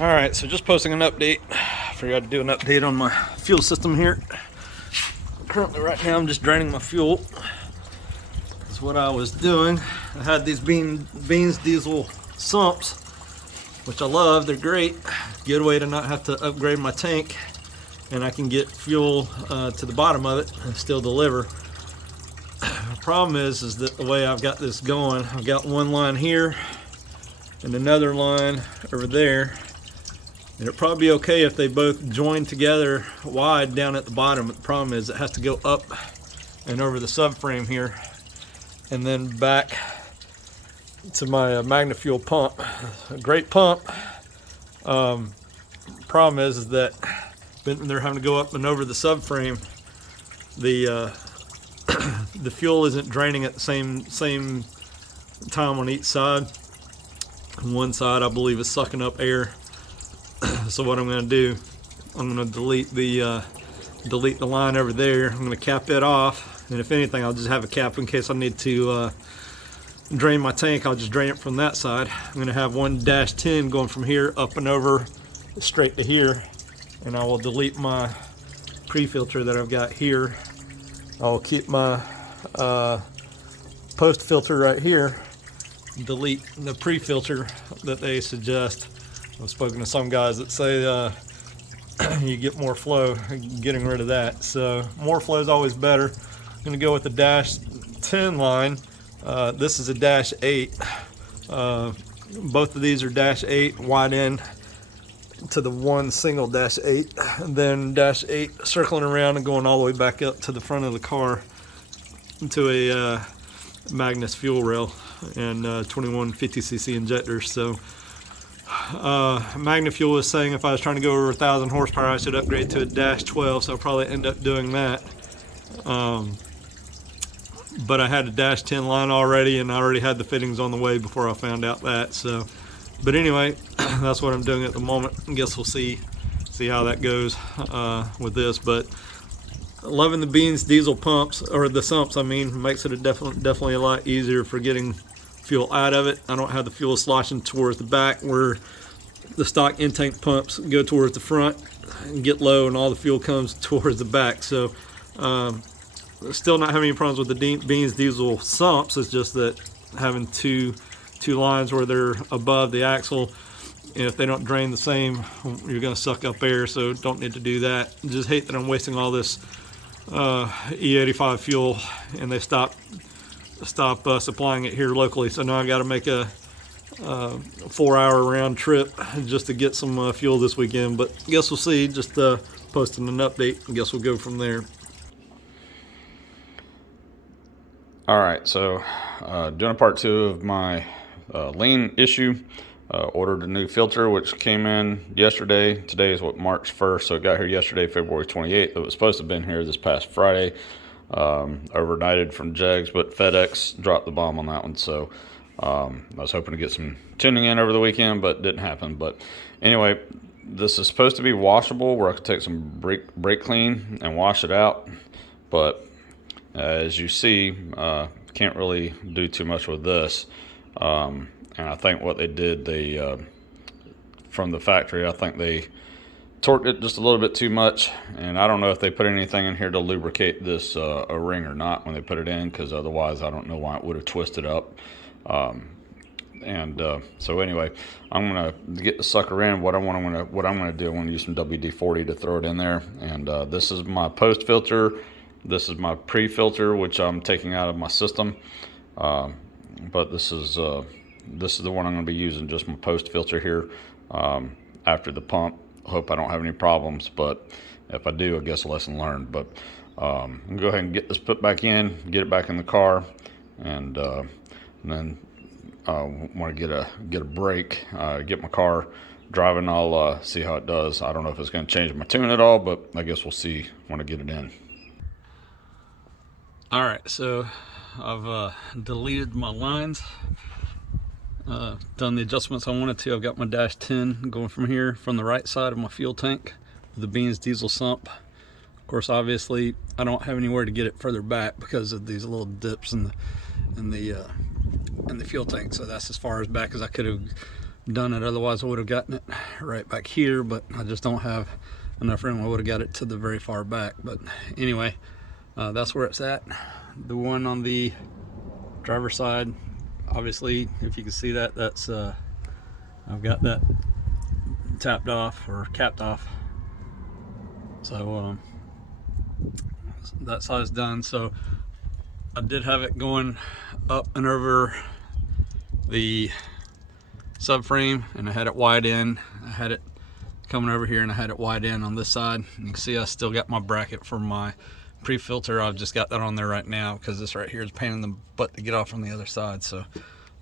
All right, so just posting an update. Forgot to do an update on my fuel system here. Currently, right now, I'm just draining my fuel. That's what I was doing. I had these Beans diesel sumps, which I love. They're great. Good way to not have to upgrade my tank, and I can get fuel to the bottom of it and still deliver. The problem is that the way I've got this going, I've got one line here and another line over there. And it'd probably be okay if they both join together wide down at the bottom. But the problem is it has to go up and over the subframe here and then back to my MagnaFuel pump. A great pump. Problem is that when they're having to go up and over the subframe, the the fuel isn't draining at the same time on each side. One side, I believe, is sucking up air. So what I'm going to do, I'm going to delete the line over there. I'm going to cap it off, and if anything, I'll just have a cap in case I need to drain my tank. I'll just drain it from that side. I'm going to have one -10 going from here up and over straight to here, and I will delete my pre-filter that I've got here. I'll keep my post filter right here. Delete the pre-filter that they suggest. I've spoken to some guys that say you get more flow getting rid of that. So more flow is always better. I'm going to go with the -10 line. This is a -8. Both of these are -8 wide end to the one single -8, and then -8 circling around and going all the way back up to the front of the car into a Magnus fuel rail and 2150cc injectors. So MagnaFuel is saying if I was trying to go over 1,000 horsepower, I should upgrade to a -12, so I'll probably end up doing that. But I had a -10 line already, and I already had the fittings on the way before I found out that. So, but anyway, that's what I'm doing at the moment. I guess we'll see how that goes with this. But loving the Beans diesel pumps, or the sumps, I mean, makes it definitely a lot easier for getting fuel out of it. I don't have the fuel sloshing towards the back where the stock in-tank pumps go towards the front and get low, and all the fuel comes towards the back. So still not having any problems with the Beans diesel sumps. It's just that having two lines where they're above the axle, and if they don't drain the same, you're going to suck up air, so don't need to do that. Just hate that I'm wasting all this E85 fuel, and they stop supplying it here locally. So now I got to make a 4-hour round trip just to get some fuel this weekend. But I guess we'll see. Just posting an update. I guess we'll go from there. All right, so doing a part 2 of my lean issue. Ordered a new filter, which came in yesterday. Today is March 1st, so it got here yesterday, February 28th. It was supposed to have been here this past Friday. Overnighted from Jegs, but FedEx dropped the bomb on that one. So I was hoping to get some tuning in over the weekend, but didn't happen. But anyway, this is supposed to be washable, where I could take some brake clean and wash it out. But as you see, can't really do too much with this. And I think what they did, from the factory, I think they torqued it just a little bit too much, and I don't know if they put anything in here to lubricate this a ring or not when they put it in, because otherwise I don't know why it would have twisted up. So anyway, I'm gonna get the sucker in. What I'm gonna do, I'm gonna use some WD-40 to throw it in there. And this is my post filter. This is my pre-filter, which I'm taking out of my system. But this is the one I'm going to be using, just my post filter here after the pump. Hope I don't have any problems, but if I do, I guess lesson learned. But I'm going to go ahead and get this put back in, get it back in the car, and then want to get a break, get my car driving. I'll see how it does. I don't know if it's going to change my tune at all, but I guess we'll see when I get it in. All right, so I've deleted my lines, done the adjustments I wanted to. I've got my -10 going from here, from the right side of my fuel tank, with the Beans diesel sump. Of course, obviously, I don't have anywhere to get it further back because of these little dips in the fuel tank. So that's as far as back as I could have done it. Otherwise I would have gotten it right back here, but I just don't have enough room. I would have got it to the very far back. But anyway, that's where it's at. The one on the driver's side, obviously, if you can see that, that's I've got that tapped off or capped off. So that side's done. So I did have it going up and over the subframe, and I had it wide in. I had it coming over here, and I had it wide in on this side. And you can see I still got my bracket for my pre-filter. I've just got that on there right now because this right here is a pain in the butt to get off on the other side. So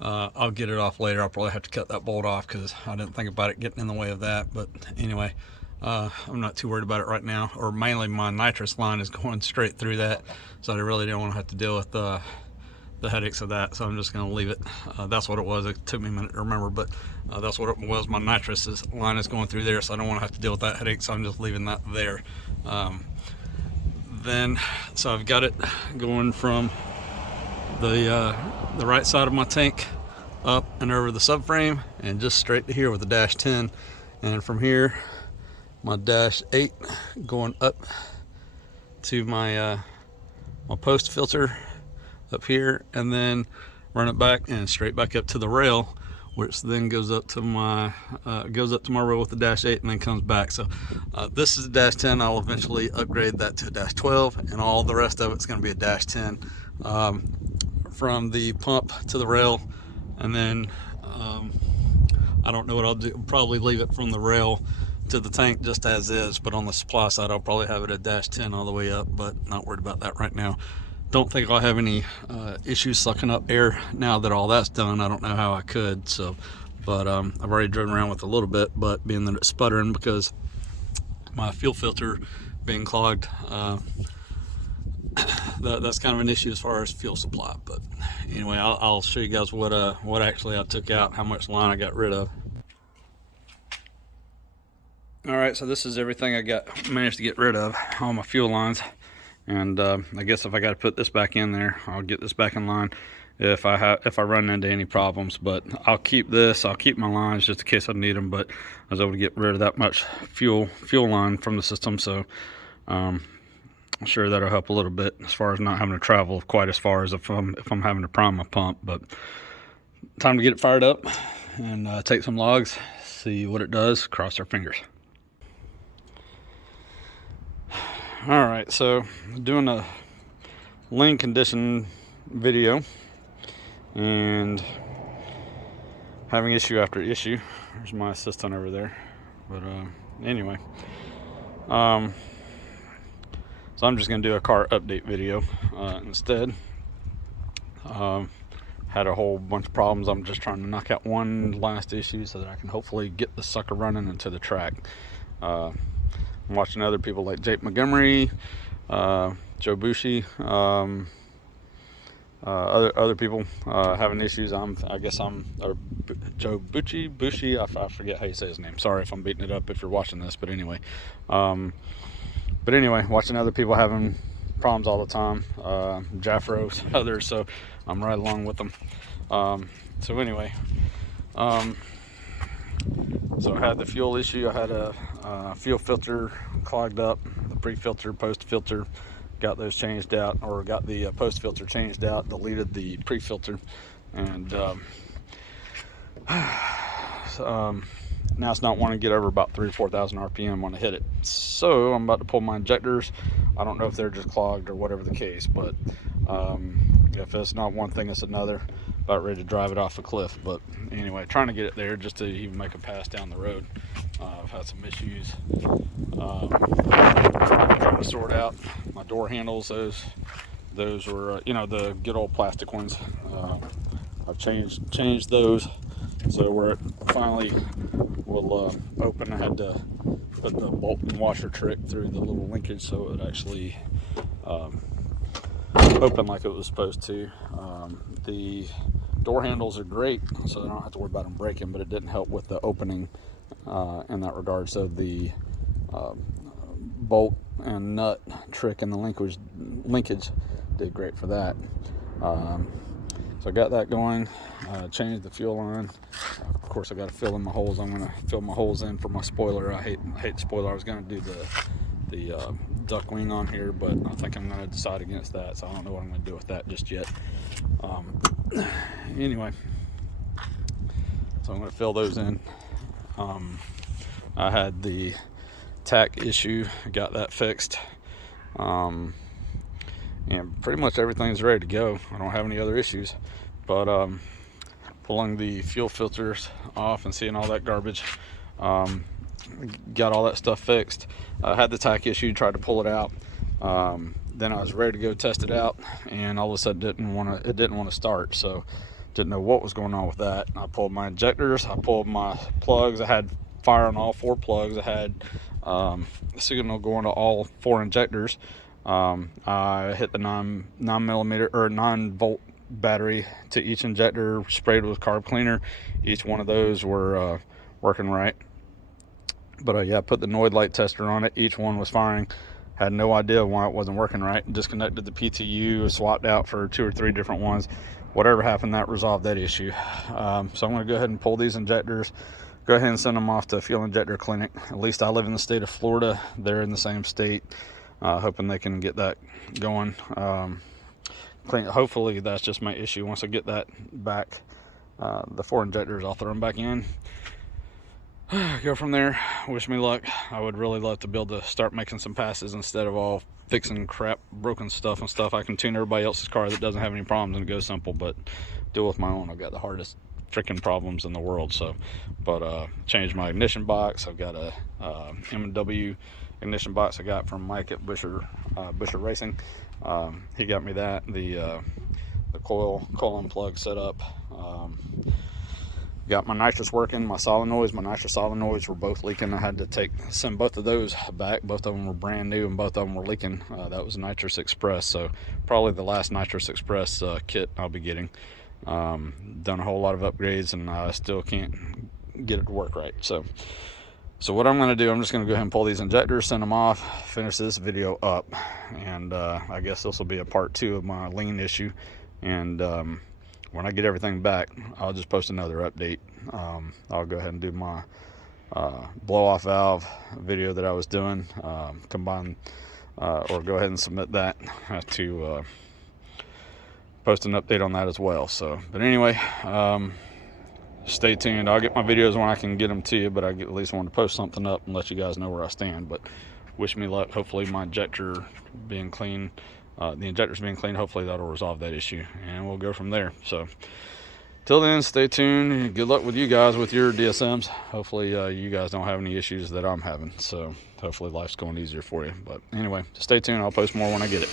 I'll get it off later. I'll probably have to cut that bolt off because I didn't think about it getting in the way of that. But anyway, I'm not too worried about it right now, or mainly my nitrous line is going straight through that, so I really don't want to have to deal with the headaches of that. So I'm just going to leave it. That's what it was. It took me a minute to remember, but that's what it was. My nitrous line is going through there, so I don't want to have to deal with that headache, so I'm just leaving that there. So I've got it going from the right side of my tank up and over the subframe and just straight to here with the dash 10, and from here my dash 8 going up to my my post filter up here, and then run it back and straight back up to the rail, which then goes up to my rail with the dash 8 and then comes back. So this is a dash 10. I'll eventually upgrade that to a dash 12, and all the rest of it's going to be a dash 10 from the pump to the rail. And then I don't know what I'll do. Probably leave it from the rail to the tank just as is, but on the supply side I'll probably have it a dash 10 all the way up, but not worried about that right now. Don't think I'll have any issues sucking up air now that all that's done. I don't know how I could, so, but I've already driven around with a little bit, but being that it's sputtering because my fuel filter being clogged, that's kind of an issue as far as fuel supply. But anyway, I'll show you guys what actually I took out, how much line I got rid of. All right, so this is everything I managed to get rid of, all my fuel lines. And I guess if I got to put this back in there, I'll get this back in line if I run into any problems. But I'll keep this. I'll keep my lines just in case I need them. But I was able to get rid of that much fuel line from the system, so I'm sure that'll help a little bit as far as not having to travel quite as far as if I'm having to prime my pump. But time to get it fired up and take some logs, see what it does. Cross our fingers. All right, so doing a lane condition video and having issue after issue. There's my assistant over there. But anyway, so I'm just gonna do a car update video instead. Had a whole bunch of problems. I'm just trying to knock out one last issue so that I can hopefully get the sucker running into the track. I'm watching other people like Jake Montgomery, Joe Bushi, other people having issues. Joe Bushi. I forget how you say his name. Sorry if I'm beating it up if you're watching this, but anyway. Watching other people having problems all the time. Jaffros, others. So I'm right along with them. So I had the fuel issue. I had a fuel filter clogged up, the pre-filter, post-filter. Got those changed out, or got the post-filter changed out, deleted the pre-filter, and now it's not wanting to get over about 3,000 or 4,000 RPM when I hit it. So I'm about to pull my injectors. I don't know if they're just clogged or whatever the case, but if it's not one thing, it's another. About ready to drive it off a cliff. But anyway, trying to get it there just to even make a pass down the road. I've had some issues trying to sort out my door handles. Those were the good old plastic ones. I've changed those so where it finally will open. I had to put the bolt and washer trick through the little linkage so it actually open like it was supposed to. The door handles are great, so I don't have to worry about them breaking, but it didn't help with the opening in that regard. So the bolt and nut trick and the linkage did great for that. So I got that going. Changed the fuel line. Of course I got to fill in my holes. I'm gonna fill my holes in for my spoiler. I hate the spoiler. I was gonna do the duck wing on here, but I think I'm gonna decide against that, so I don't know what I'm gonna do with that just yet. Anyway, so I'm gonna fill those in. I had the tack issue, got that fixed, and pretty much everything's ready to go. I don't have any other issues, but pulling the fuel filters off and seeing all that garbage, got all that stuff fixed. I had the tack issue, tried to pull it out, then I was ready to go test it out, and all of a sudden it didn't want to start, so didn't know what was going on with that. I pulled my injectors, I pulled my plugs. I had fire on all 4 plugs. I had signal going to all 4 injectors. I hit the 9 volt battery to each injector, sprayed with carb cleaner. Each one of those were working right. But yeah, I put the Noid light tester on it. Each one was firing. Had no idea why it wasn't working right. Disconnected the PTU, swapped out for 2 or 3 different ones. Whatever happened, that resolved that issue. So I'm going to go ahead and pull these injectors, go ahead and send them off to Fuel Injector Clinic. At least I live in the state of Florida. They're in the same state. Hoping they can get that going. Hopefully that's just my issue. Once I get that back, the 4 injectors, I'll throw them back in. Go from there. Wish me luck. I would really love to be able to start making some passes instead of all fixing crap, broken stuff and stuff. I can tune everybody else's car that doesn't have any problems and go simple, but deal with my own. I've got the hardest freaking problems in the world. So, but changed my ignition box. I've got a M&W ignition box I got from Mike at Busher Racing. He got me that. The coil unplug set up. Got my nitrous working, my solenoids. My nitrous solenoids were both leaking. I had to send both of those back. Both of them were brand new and both of them were leaking. That was Nitrous Express, so probably the last Nitrous Express kit I'll be getting. Done a whole lot of upgrades and I still can't get it to work right. So what I'm going to do, I'm just going to go ahead and pull these injectors, send them off, finish this video up, and I guess this will be a part 2 of my lean issue. And when I get everything back, I'll just post another update. I'll go ahead and do my blow-off valve video that I was doing, combine, or go ahead and submit that to post an update on that as well. So, but anyway, stay tuned. I'll get my videos when I can get them to you, but I at least want to post something up and let you guys know where I stand. But wish me luck. Hopefully my injector being clean, the injectors being clean, hopefully that'll resolve that issue, and we'll go from there. So till then, stay tuned. Good luck with you guys with your DSMs. Hopefully you guys don't have any issues that I'm having, so hopefully life's going easier for you. But anyway, stay tuned. I'll post more when I get it.